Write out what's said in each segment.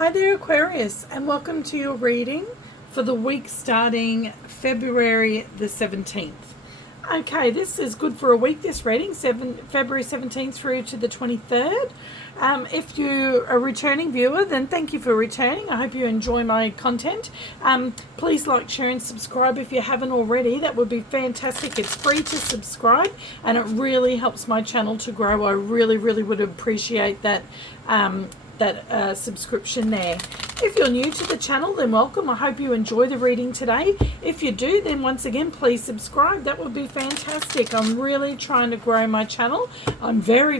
Hi there, Aquarius, and welcome to your reading for the week starting February the 17th. Okay, this is good for a week, this reading, February 17th through to the 23rd. If you're a returning viewer, then thank you for returning. I hope you enjoy my content. Please like, share and subscribe if you haven't already. That would be fantastic. It's free to subscribe and it really helps my channel to grow. I really would appreciate that subscription there. If you're new to the channel, then welcome. I hope you enjoy the reading today. If you do, then once again, please subscribe. That would be fantastic. I'm really trying to grow my channel. I'm very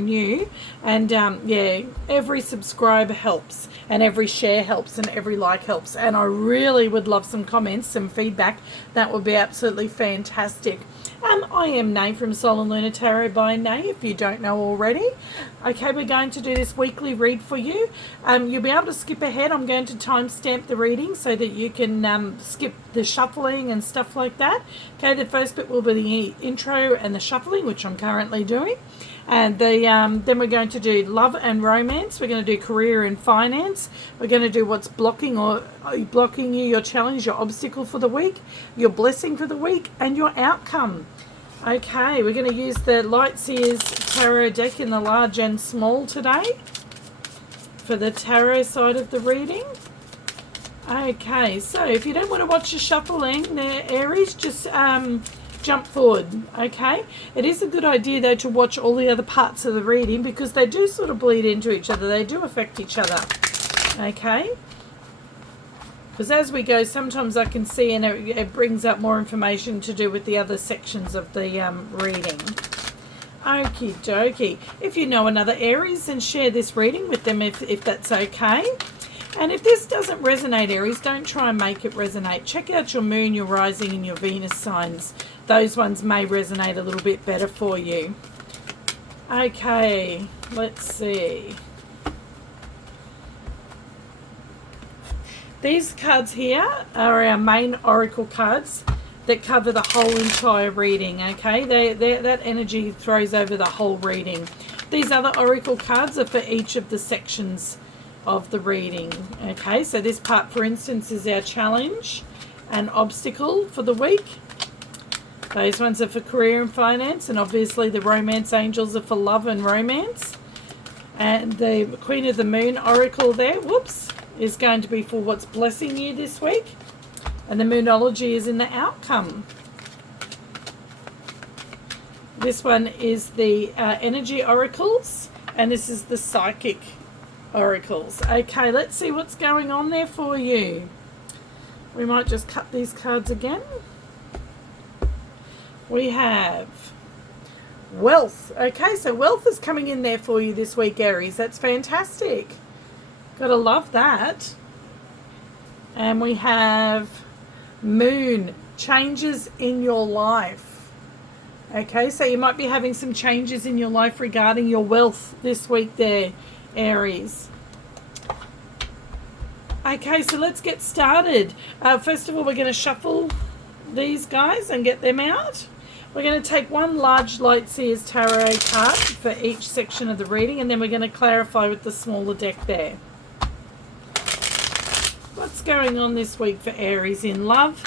new, and yeah, every subscribe helps, and every share helps, and every like helps, and I really would love some comments, some feedback. That would be absolutely fantastic. I am Nay from Sol and Luna Tarot by Nay, if you don't know already. Okay, we're going to do this weekly read for you. You'll be able to skip ahead. I'm going to timestamp the reading so that you can skip the shuffling and stuff like that. Okay, the first bit will be the intro and the shuffling, which I'm currently doing. And then we're going to do love and romance. We're going to do career and finance. We're going to do what's blocking you, your challenge, your obstacle for the week, your blessing for the week, and your outcome. Okay, we're going to use the Light Seers Tarot deck in the large and small today for the tarot side of the reading. Okay, so if you don't want to watch the shuffling there, Aries, just jump forward. Okay, it is a good idea though to watch all the other parts of the reading because they do sort of bleed into each other. They do affect each other. Okay, because as we go, sometimes I can see and it brings up more information to do with the other sections of the reading. Okie dokie. If you know another Aries, then share this reading with them if that's okay. And if this doesn't resonate, Aries, don't try and make it resonate. Check out your moon, your rising and your Venus signs. Those ones may resonate a little bit better for you. Okay, let's see. These cards here are our main oracle cards that cover the whole entire reading, okay? That energy throws over the whole reading. These other oracle cards are for each of the sections of the reading. Okay, so this part, for instance, is our challenge and obstacle for the week. Those ones are for career and finance, and obviously the romance angels are for love and romance. And the Queen of the Moon oracle there, whoops, is going to be for what's blessing you this week. And the Moonology is in the outcome. This one is the energy oracles, and this is the psychic oracles. Okay, let's see what's going on there for you. We might just cut these cards again. We have wealth. Okay, so wealth is coming in there for you this week, Aries. That's fantastic. Gotta love that. And we have moon, changes in your life. Okay, so you might be having some changes in your life regarding your wealth this week there, Aries. Okay, so let's get started. First of all, we're going to shuffle these guys and get them out. We're going to take one large Light Seers Tarot card for each section of the reading, and then we're going to clarify with the smaller deck there. What's going on this week for Aries in love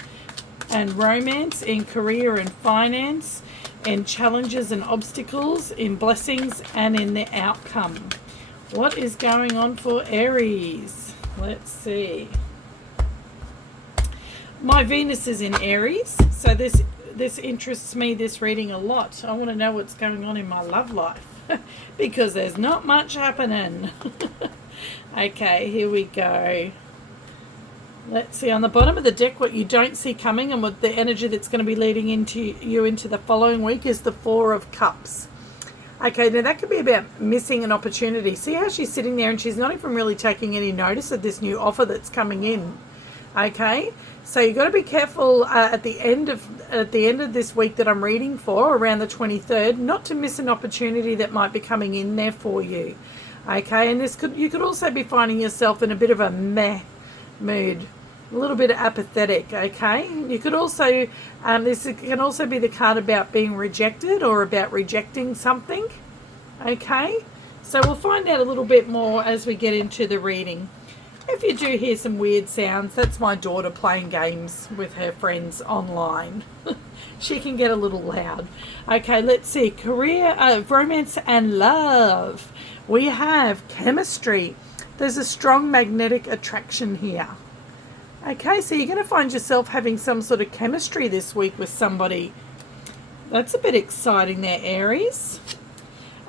and romance, in career and finance, in challenges and obstacles, in blessings and in the outcome? What is going on for Aries? Let's see. My Venus is in Aries, so this interests me, this reading, a lot. I want to know what's going on in my love life because there's not much happening. Okay, here we go. Let's see on the bottom of the deck what you don't see coming, and what the energy that's going to be leading into the following week is the Four of Cups. Okay, now that could be about missing an opportunity. See how she's sitting there and she's not even really taking any notice of this new offer that's coming in. Okay, so you've got to be careful at the end of this week that I'm reading for, around the 23rd, not to miss an opportunity that might be coming in there for you. Okay, and you could also be finding yourself in a bit of a meh mood, a little bit apathetic. Okay, you could also this can also be the card about being rejected or about rejecting something. Okay, So we'll find out a little bit more as we get into the reading. If you do hear some weird sounds, that's my daughter playing games with her friends online. She can get a little loud. Okay, let's see. Career, romance and love. We have chemistry. There's a strong magnetic attraction here. Okay, so you're going to find yourself having some sort of chemistry this week with somebody. That's a bit exciting there, Aries.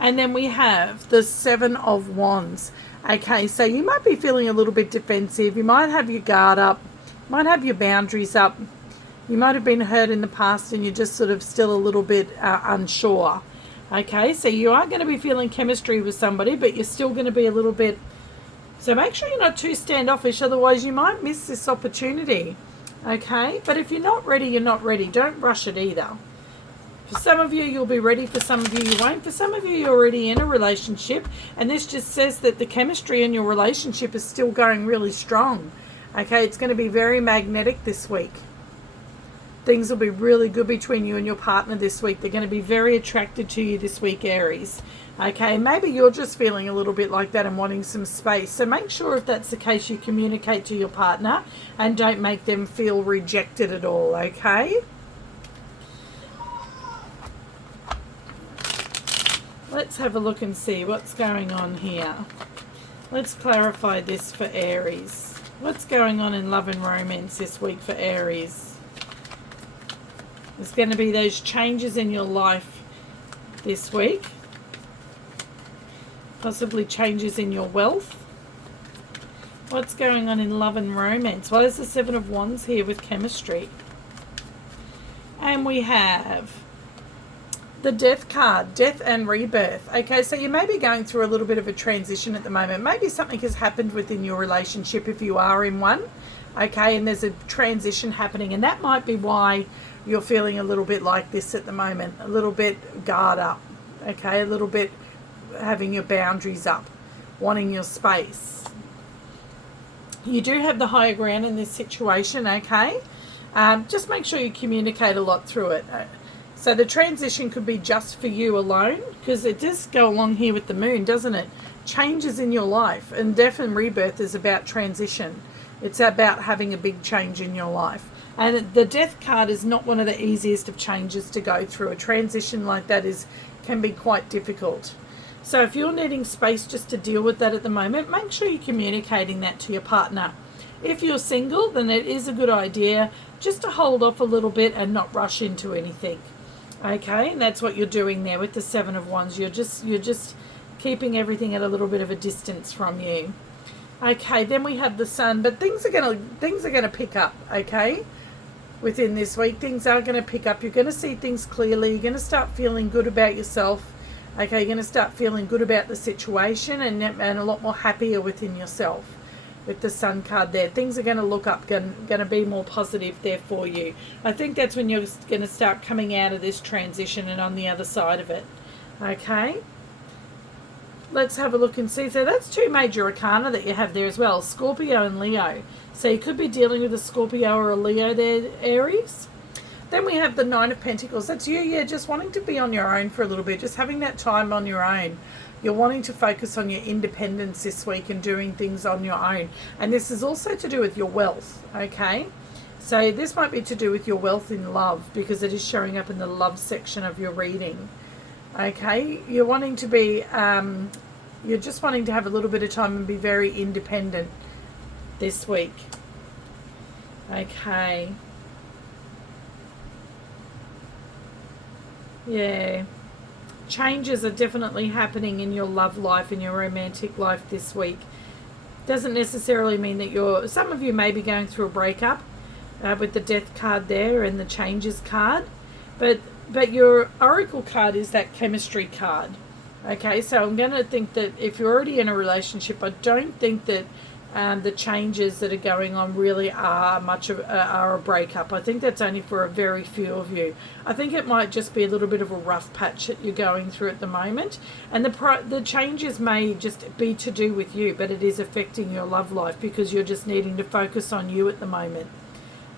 And then we have the Seven of Wands. Okay, so you might be feeling a little bit defensive. You might have your guard up. Might have your boundaries up. You might have been hurt in the past and you're just sort of still a little bit unsure. Okay, so you are going to be feeling chemistry with somebody, but you're still going to be a little bit... So make sure you're not too standoffish, otherwise you might miss this opportunity. Okay, but if you're not ready, you're not ready. Don't rush it either. For some of you, you'll be ready. For some of you, you won't. For some of you, you're already in a relationship. And this just says that the chemistry in your relationship is still going really strong. Okay, it's going to be very magnetic this week. Things will be really good between you and your partner this week. They're going to be very attracted to you this week, Aries. Okay, maybe you're just feeling a little bit like that and wanting some space. So make sure if that's the case, you communicate to your partner and don't make them feel rejected at all, okay? Let's have a look and see what's going on here. Let's clarify this for Aries. What's going on in love and romance this week for Aries? There's going to be those changes in your life this week. Possibly changes in your wealth. What's going on in love and romance? Why is the Seven of Wands here with chemistry? And we have the Death card, death and rebirth. Okay, so you may be going through a little bit of a transition at the moment. Maybe something has happened within your relationship if you are in one. Okay, and there's a transition happening, and that might be why you're feeling a little bit like this at the moment. A little bit guard up. Okay, a little bit having your boundaries up, wanting your space. You do have the higher ground in this situation, okay? Just make sure you communicate a lot through it. So the transition could be just for you alone, because it does go along here with the moon, doesn't it? Changes in your life, and death and rebirth is about transition. It's about having a big change in your life. And the Death card is not one of the easiest of changes to go through. A transition like that can be quite difficult. So if you're needing space just to deal with that at the moment, make sure you're communicating that to your partner. If you're single, then it is a good idea just to hold off a little bit and not rush into anything. Okay, and that's what you're doing there with the Seven of Wands. You're just keeping everything at a little bit of a distance from you. Okay, then we have the Sun, but things are gonna pick up. Okay, within this week, things are gonna pick up. You're gonna see things clearly. You're gonna start feeling good about yourself. Okay, you're gonna start feeling good about the situation and a lot more happier within yourself. With the Sun card there, things are going to look up, going to be more positive there for you. I think that's when you're going to start coming out of this transition and on the other side of it. Okay, let's have a look and see. So that's two major arcana that you have there as well, Scorpio and Leo. So you could be dealing with a Scorpio or a Leo there, Aries. Then we have the Nine of Pentacles. That's you, just wanting to be on your own for a little bit, just having that time on your own. You're wanting to focus on your independence this week and doing things on your own. And this is also to do with your wealth, okay? So this might be to do with your wealth in love, because it is showing up in the love section of your reading, okay? You're wanting to be, you're just wanting to have a little bit of time and be very independent this week, okay? Yeah. Changes are definitely happening in your love life, in your romantic life this week. Doesn't necessarily mean that some of you may be going through a breakup with the Death card there and the Changes card, but your Oracle card is that chemistry card. Okay, so I'm going to think that if you're already in a relationship, I don't think that the changes that are going on really are a breakup. I think that's only for a very few of you. I think it might just be a little bit of a rough patch that you're going through at the moment, and the changes may just be to do with you, but it is affecting your love life because you're just needing to focus on you at the moment.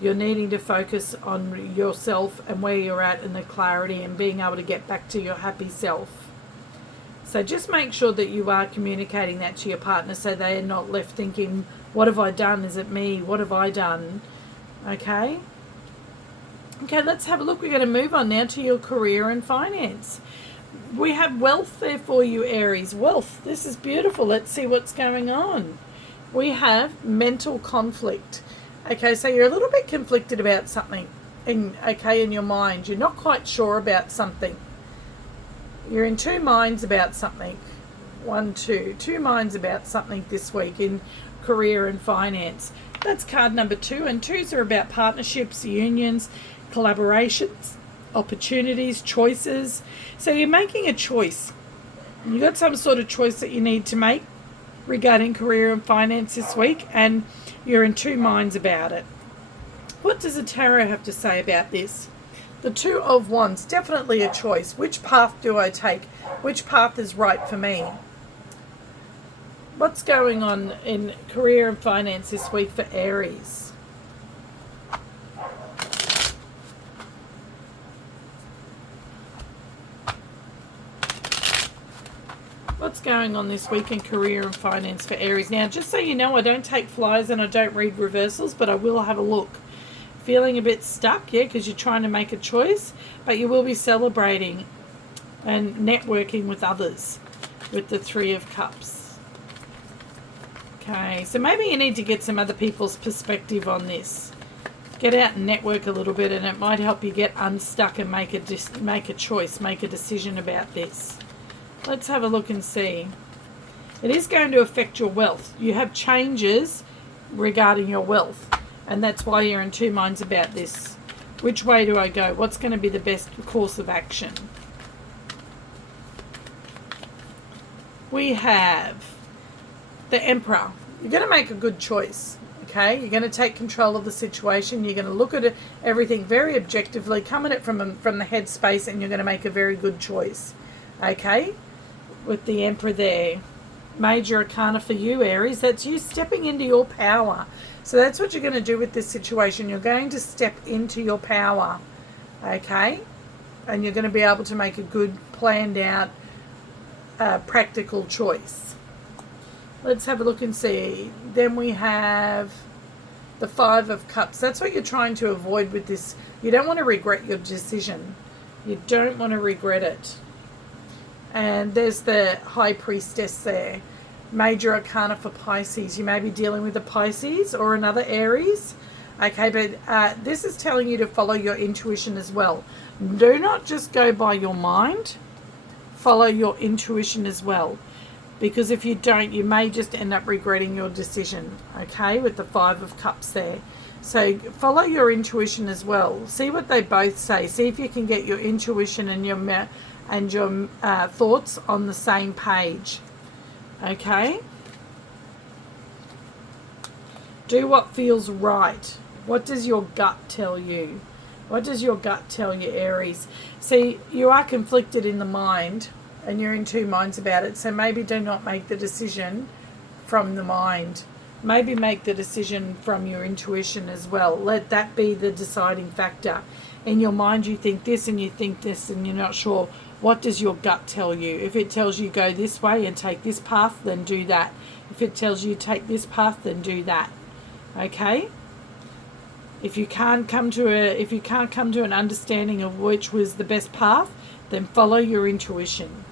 You're needing to focus on yourself and where you're at and the clarity and being able to get back to your happy self. So just make sure that you are communicating that to your partner so they are not left thinking, what have I done? Is it me? What have I done? Okay. Okay, let's have a look. We're going to move on now to your career and finance. We have wealth there for you, Aries. Wealth. This is beautiful. Let's see what's going on. We have mental conflict. Okay, so you're a little bit conflicted about something in your mind. You're not quite sure about something. You're in two minds about something. Two minds about something this week in career and finance. That's card number 2. And 2s are about partnerships, unions, collaborations, opportunities, choices. So you're making a choice. You've got some sort of choice that you need to make regarding career and finance this week, and you're in two minds about it. What does the tarot have to say about this? The 2 of Wands, definitely a choice. Which path do I take? Which path is right for me? What's going on in career and finance this week for Aries? What's going on this week in career and finance for Aries? Now, just so you know, I don't take flyers and I don't read reversals, but I will have a look. Feeling a bit stuck, yeah, because you're trying to make a choice, but you will be celebrating and networking with others with the 3 of Cups. Okay, so maybe you need to get some other people's perspective on this. Get out and network a little bit, and it might help you get unstuck and make a choice, make a decision about this. Let's have a look and see. It is going to affect your wealth. You have changes regarding your wealth. And that's why you're in two minds about this. Which way do I go? What's going to be the best course of action? We have the Emperor. You're going to make a good choice, okay? You're going to take control of the situation. You're going to look at everything very objectively, come at it from the head space, and you're going to make a very good choice, okay? With the Emperor there. Major Arcana for you, Aries. That's you stepping into your power. So that's what you're going to do with this situation. You're going to step into your power, okay? And you're going to be able to make a good, planned out, practical choice. Let's have a look and see. Then we have the 5 of Cups. That's what you're trying to avoid with this. You don't want to regret your decision. You don't want to regret it. And there's the High Priestess there. Major Arcana for Pisces. You may be dealing with a Pisces or another Aries. Okay, but this is telling you to follow your intuition as well. Do not just go by your mind. Follow your intuition as well. Because if you don't, you may just end up regretting your decision. Okay, with the 5 of Cups there. So follow your intuition as well. See what they both say. See if you can get your intuition and your thoughts on the same page. Okay? Do what feels right. What does your gut tell you? What does your gut tell you, Aries? See, you are conflicted in the mind and you're in two minds about it. So maybe do not make the decision from the mind. Maybe make the decision from your intuition as well. Let that be the deciding factor. In your mind you think this and you think this and you're not sure. What does your gut tell you? If it tells you go this way and take this path, then do that. If it tells you take this path, then do that. Okay? If you can't come to an understanding of which was the best path, then follow your intuition.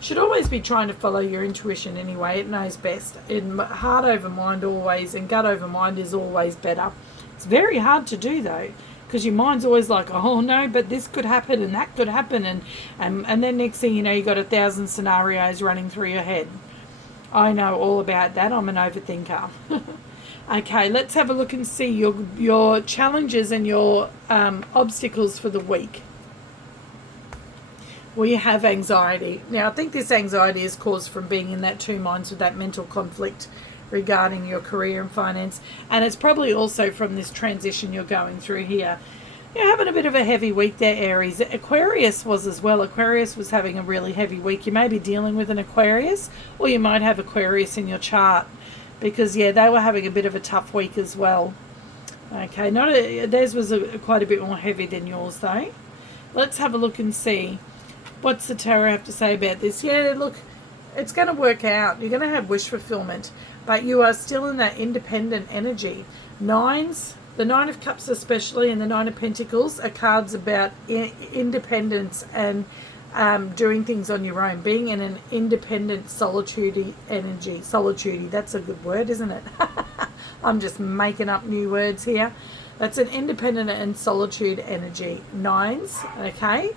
Should always be trying to follow your intuition anyway. It knows best. Heart over mind always, and gut over mind is always better. It's very hard to do though, because your mind's always like, oh no, but this could happen and that could happen, and then next thing you know, you got 1,000 scenarios running through your head. I know all about that. I'm an overthinker. Okay, let's have a look and see your challenges and your obstacles for the week. We have anxiety. Now, I think this anxiety is caused from being in that two minds with that mental conflict regarding your career and finance. And it's probably also from this transition you're going through here. You're having a bit of a heavy week there, Aries. Aquarius was as well. Aquarius was having a really heavy week. You may be dealing with an Aquarius, or you might have Aquarius in your chart. Because, yeah, they were having a bit of a tough week as well. Okay, theirs was quite a bit more heavy than yours, though. Let's have a look and see. What's the tarot have to say about this? Yeah, look, it's going to work out. You're going to have wish fulfillment, but you are still in that independent energy. Nines, the Nine of Cups especially, and the Nine of Pentacles are cards about independence and doing things on your own, being in an independent solitude energy. Solitude, that's a good word, isn't it? I'm just making up new words here. That's an independent and solitude energy. Nines, okay?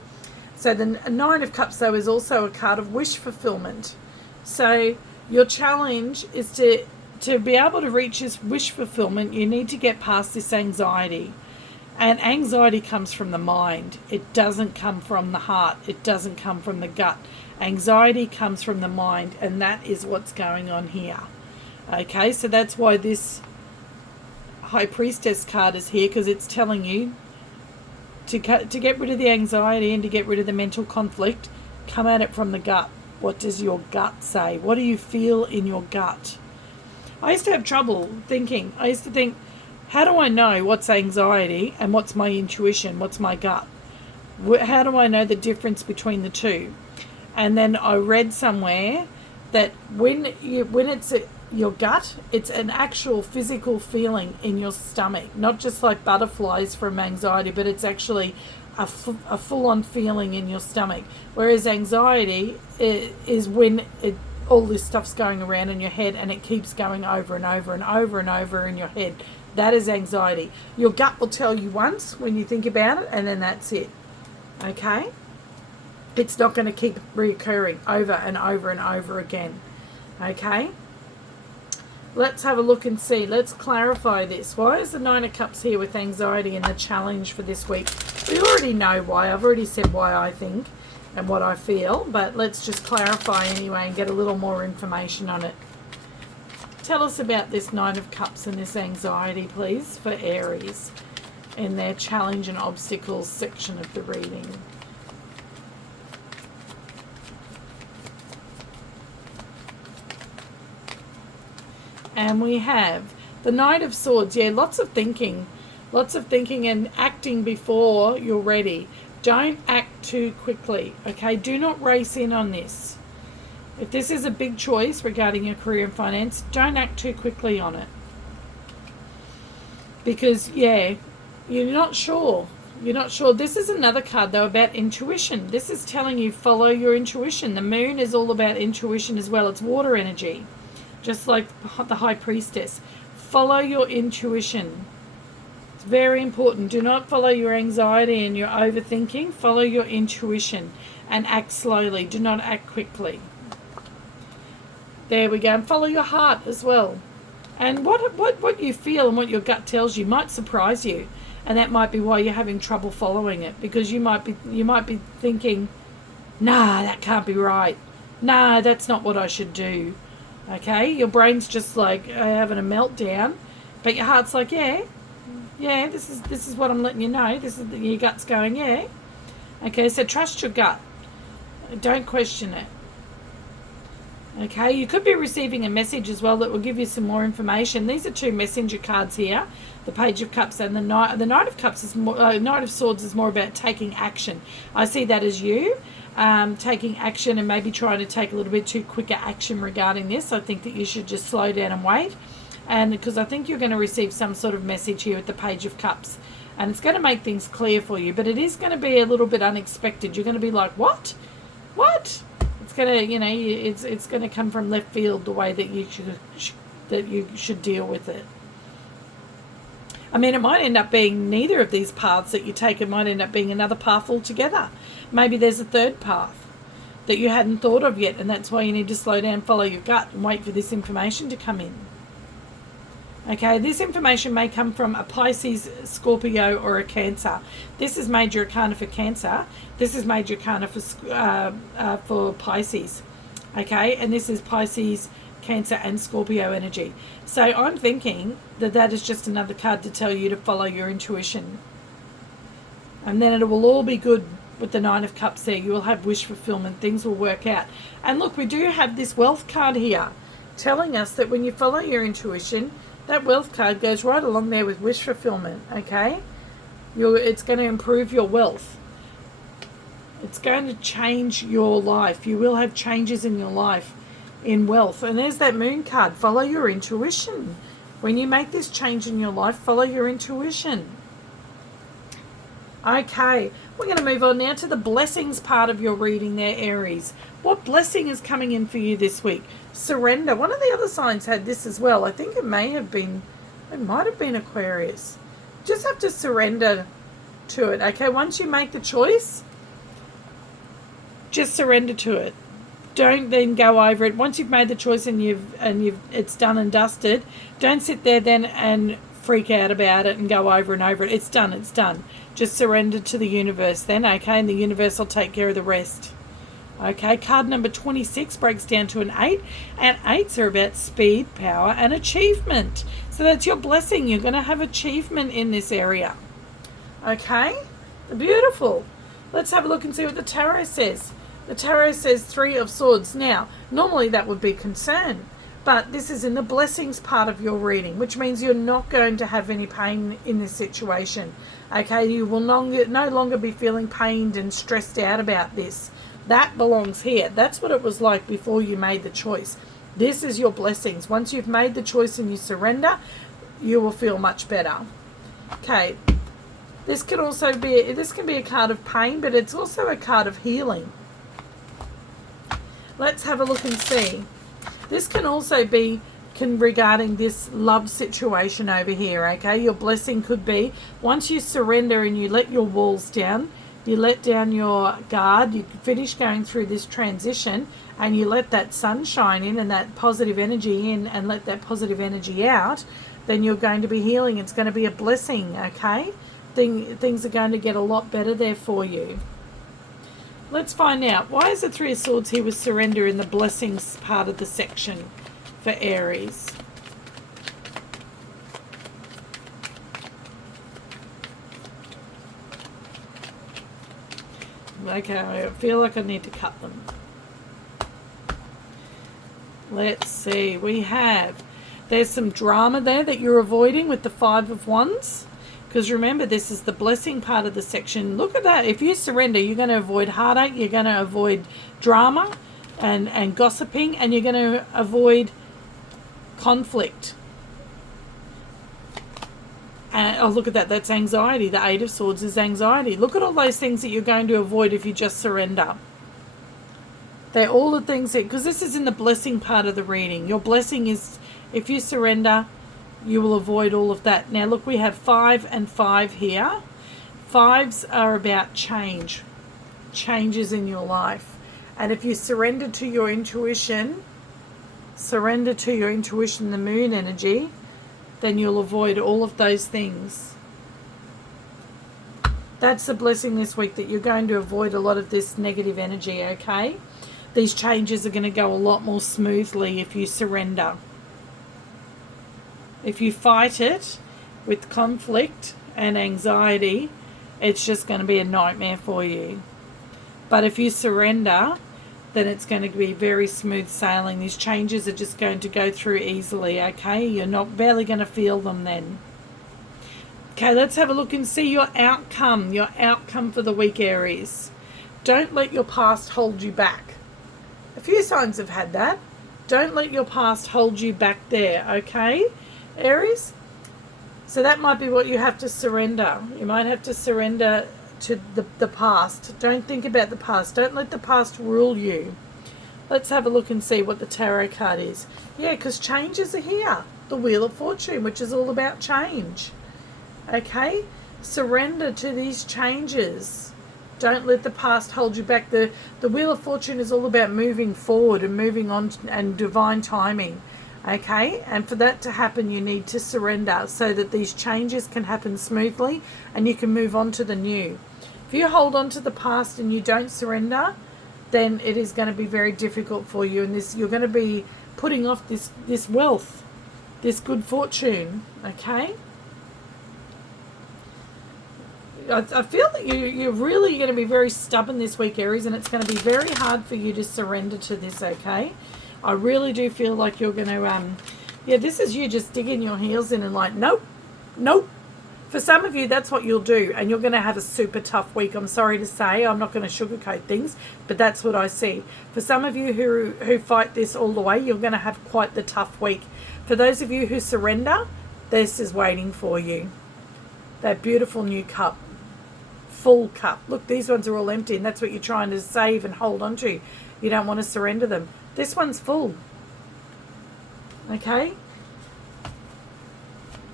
So the Nine of Cups, though, is also a card of wish fulfillment. So your challenge is to be able to reach this wish fulfillment, you need to get past this anxiety. And anxiety comes from the mind. It doesn't come from the heart. It doesn't come from the gut. Anxiety comes from the mind, and that is what's going on here. Okay, so that's why this High Priestess card is here, because it's telling you to get rid of the anxiety and to get rid of the mental conflict, come at it from the gut. What does your gut say? What do you feel in your gut? I used to have trouble thinking. I used to think, how do I know what's anxiety and what's my intuition? What's my gut? How do I know the difference between the two? And then I read somewhere that when it's your gut, it's an actual physical feeling in your stomach, not just like butterflies from anxiety, but it's actually a full-on feeling in your stomach. Whereas anxiety is when all this stuff's going around in your head and it keeps going over and over and over and over in your head. That is anxiety. Your gut will tell you once when you think about it, and then that's it. Okay? It's not going to keep reoccurring over and over and over again. Okay? Let's have a look and see. Let's clarify this. Why is the Nine of Cups here with anxiety and the challenge for this week? We already know why. I've already said why I think and what I feel, but let's just clarify anyway and get a little more information on it. Tell us about this Nine of Cups and this anxiety, please, for Aries in their challenge and obstacles section of the reading. And we have the Knight of Swords. Yeah, lots of thinking and acting before you're ready. Don't act too quickly, okay? Do not race in on this. If this is a big choice regarding your career and finance, don't act too quickly on it. Because, yeah, you're not sure. You're not sure. This is another card, though, about intuition. This is telling you follow your intuition. The moon is all about intuition as well. It's water energy, just like the High Priestess. Follow your intuition. It's very important. Do not follow your anxiety and your overthinking. Follow your intuition and act slowly. Do not act quickly. There we go. And follow your heart as well. And what you feel and what your gut tells you might surprise you. And that might be why you're having trouble following it. Because you might be thinking, nah, that can't be right. Nah, that's not what I should do. Okay? Your brain's just like having a meltdown. But your heart's like, yeah, this is what I'm letting you know. This is your gut's going, yeah. Okay, so trust your gut. Don't question it. Okay, you could be receiving a message as well that will give you some more information. These are two messenger cards here, the Page of Cups and the Knight of Cups is more, Knight of Swords is more about taking action. I see that as you taking action and maybe trying to take a little bit too quicker action regarding this. I think that you should just slow down and wait, and because I think you're going to receive some sort of message here with the Page of Cups, and it's going to make things clear for you, but it is going to be a little bit unexpected. You're going to be like, what? It's gonna, it's gonna come from left field the way that you should deal with it. I mean, it might end up being neither of these paths that you take. It might end up being another path altogether. Maybe there's a third path that you hadn't thought of yet, and that's why you need to slow down, follow your gut, and wait for this information to come in. Okay, this information may come from a Pisces, Scorpio, or a Cancer. This is Major Arcana for Cancer. This is Major Arcana for Pisces. Okay, and this is Pisces, Cancer, and Scorpio energy. So I'm thinking that is just another card to tell you to follow your intuition. And then it will all be good with the Nine of Cups there. You will have wish fulfillment. Things will work out. And look, we do have this wealth card here telling us that when you follow your intuition, that wealth card goes right along there with wish fulfillment, okay? It's going to improve your wealth. It's going to change your life. You will have changes in your life in wealth. And there's that moon card. Follow your intuition. When you make this change in your life, follow your intuition. Okay, we're going to move on now to the blessings part of your reading there, Aries. What blessing is coming in for you this week? Surrender. One of the other signs had this as well. I think it might have been Aquarius. Just have to surrender to it. Okay, once you make the choice, just surrender to it. Don't then go over it. Once you've made the choice and it's done and dusted, don't sit there then and freak out about it and go over and over it. It's done, it's done. Just surrender to the universe then, okay? And the universe will take care of the rest. Okay, card number 26 breaks down to an 8, and 8s are about speed, power, and achievement. So that's your blessing. You're going to have achievement in this area. Okay, beautiful. Let's have a look and see what the tarot says. The tarot says 3 of Swords. Now, normally that would be concern, but this is in the blessings part of your reading, which means you're not going to have any pain in this situation. Okay, you will no longer be feeling pained and stressed out about this. That belongs here. That's what it was like before you made the choice. This is your blessings. Once you've made the choice and you surrender, you will feel much better. Okay, this can be a card of pain, but it's also a card of healing. Let's have a look and see. This can also be regarding this love situation over here, okay? Your blessing could be once you surrender and you let your walls down, you let down your guard, you finish going through this transition, and you let that sunshine in and that positive energy in and let that positive energy out, then you're going to be healing. It's going to be a blessing, okay? Things are going to get a lot better there for you. Let's find out. Why is the 3 of Swords here with surrender in the blessings part of the section for Aries? Okay, I feel like I need to cut them. Let's see. There's some drama there that you're avoiding with the 5 of Wands. Because remember, this is the blessing part of the section. Look at that. If you surrender, you're going to avoid heartache. You're going to avoid drama and gossiping. And you're going to avoid conflict. Oh, look at that. That's anxiety. The 8 of Swords is anxiety. Look at all those things that you're going to avoid if you just surrender. They're all the things that... Because this is in the blessing part of the reading. Your blessing is, if you surrender, you will avoid all of that. Now, look, we have 5 and 5 here. 5s are about change. Changes in your life. And if you surrender to your intuition, the moon energy, then you'll avoid all of those things. That's the blessing this week, that you're going to avoid a lot of this negative energy, okay? These changes are going to go a lot more smoothly if you surrender. If you fight it with conflict and anxiety, it's just going to be a nightmare for you. But if you surrender, then it's going to be very smooth sailing. These changes are just going to go through easily, okay? You're barely going to feel them then. Okay, let's have a look and see your outcome for the week, Aries. Don't let your past hold you back. A few signs have had that. Don't let your past hold you back there, okay, Aries? So that might be what you have to surrender. You might have to surrender to the past. Don't think about the past. Don't let the past rule you. Let's have a look and see what the tarot card is. Yeah, because changes are here. The Wheel of Fortune, which is all about change. Okay? Surrender to these changes. Don't let the past hold you back. The Wheel of Fortune is all about moving forward and moving on and divine timing. Okay, and for that to happen, you need to surrender so that these changes can happen smoothly and you can move on to the new. If you hold on to the past and you don't surrender, then it is going to be very difficult for you, and you're going to be putting off this wealth, this good fortune. Okay, I feel that you're really going to be very stubborn this week, Aries, and it's going to be very hard for you to surrender to this. Okay, I really do feel like you're going to, this is you just digging your heels in and like, nope. For some of you, that's what you'll do, and you're going to have a super tough week. I'm sorry to say, I'm not going to sugarcoat things, but that's what I see. For some of you who fight this all the way, you're going to have quite the tough week. For those of you who surrender, this is waiting for you. That beautiful new cup, full cup. Look, these ones are all empty, and that's what you're trying to save and hold on to. You don't want to surrender them. This one's full. Okay?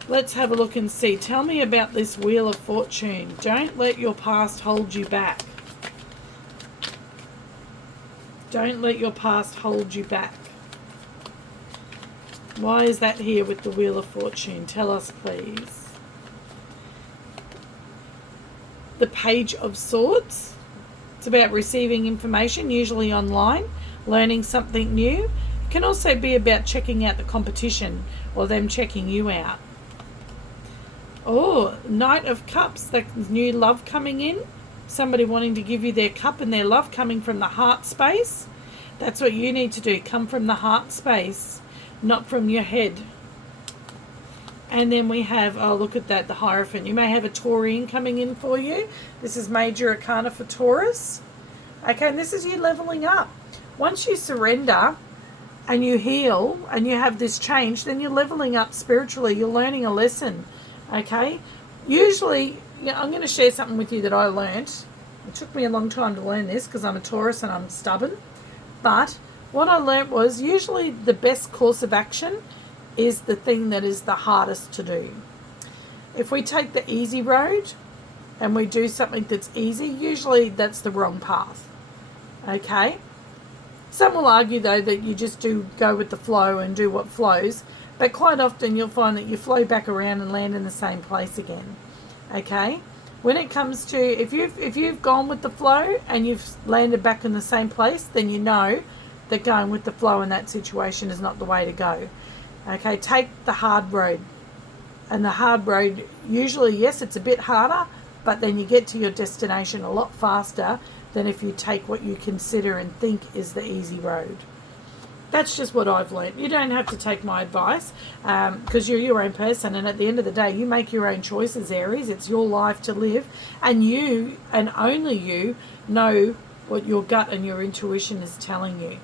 Let's have a look and see. Tell me about this Wheel of Fortune. Don't let your past hold you back. Don't let your past hold you back. Why is that here with the Wheel of Fortune? Tell us, please. The Page of Swords. It's about receiving information, usually online, learning something new. It can also be about checking out the competition or them checking you out. Oh, Knight of Cups, that new love coming in. Somebody wanting to give you their cup and their love coming from the heart space. That's what you need to do. Come from the heart space, not from your head. And then we have, oh, look at that, the Hierophant. You may have a Taurine coming in for you. This is Major Arcana for Taurus. Okay, and this is you leveling up. Once you surrender and you heal and you have this change, then you're leveling up spiritually. You're learning a lesson. Okay, usually, I'm going to share something with you that I learnt. It took me a long time to learn this because I'm a Taurus and I'm stubborn. But what I learnt was usually the best course of action is the thing that is the hardest to do. If we take the easy road and we do something that's easy, usually that's the wrong path. Okay? Some will argue though that you just do go with the flow and do what flows. But quite often you'll find that you flow back around and land in the same place again. Okay? When it comes to, if you've gone with the flow and you've landed back in the same place, then you know that going with the flow in that situation is not the way to go. Okay? Take the hard road. And the hard road, usually, yes, it's a bit harder, but then you get to your destination a lot faster than if you take what you consider and think is the easy road. That's just what I've learned. You don't have to take my advice because you're your own person, and at the end of the day, you make your own choices, Aries. It's your life to live, and you, and only you, know what your gut and your intuition is telling you.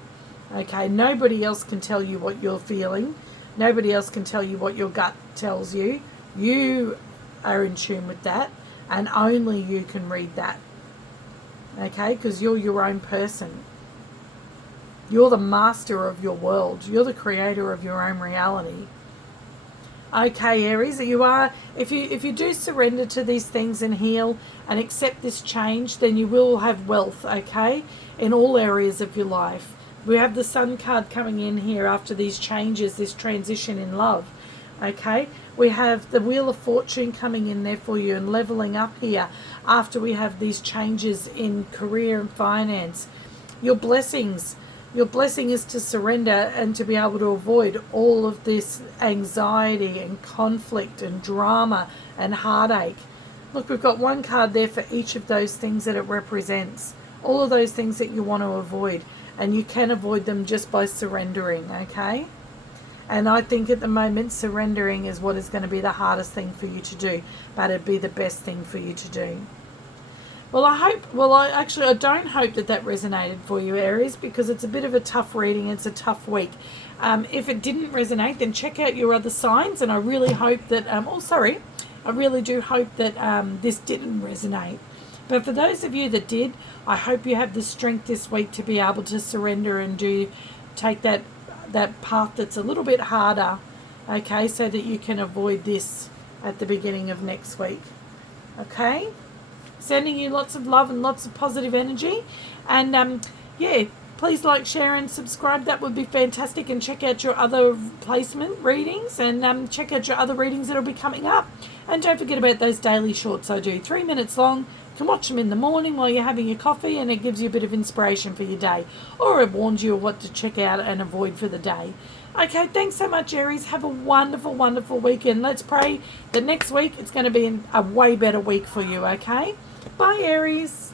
Okay, nobody else can tell you what you're feeling. Nobody else can tell you what your gut tells you. You are in tune with that, and only you can read that. Okay, because you're your own person. You're the master of your world. You're the creator of your own reality. Okay, Aries, you are. If you do surrender to these things and heal and accept this change, then you will have wealth, okay, in all areas of your life. We have the Sun card coming in here after these changes, this transition in love, okay. We have the Wheel of Fortune coming in there for you and leveling up here after we have these changes in career and finance. Your blessings. Your blessing is to surrender and to be able to avoid all of this anxiety and conflict and drama and heartache. Look, we've got one card there for each of those things that it represents. All of those things that you want to avoid. And you can avoid them just by surrendering, okay? And I think at the moment surrendering is what is going to be the hardest thing for you to do. But it'd be the best thing for you to do. Well, I don't hope that resonated for you, Aries, because it's a bit of a tough reading. It's a tough week. If it didn't resonate, then check out your other signs, and I really hope that, I really do hope that this didn't resonate. But for those of you that did, I hope you have the strength this week to be able to surrender and take that path that's a little bit harder, okay, so that you can avoid this at the beginning of next week, okay? Sending you lots of love and lots of positive energy. And, please like, share and subscribe. That would be fantastic. And check out your other placement readings and check out your other readings that will be coming up. And don't forget about those daily shorts I do. 3 minutes long. You can watch them in the morning while you're having your coffee, and it gives you a bit of inspiration for your day. Or it warns you of what to check out and avoid for the day. Okay, thanks so much, Aries. Have a wonderful, wonderful weekend. Let's pray that next week it's going to be a way better week for you, okay? Bye, Aries.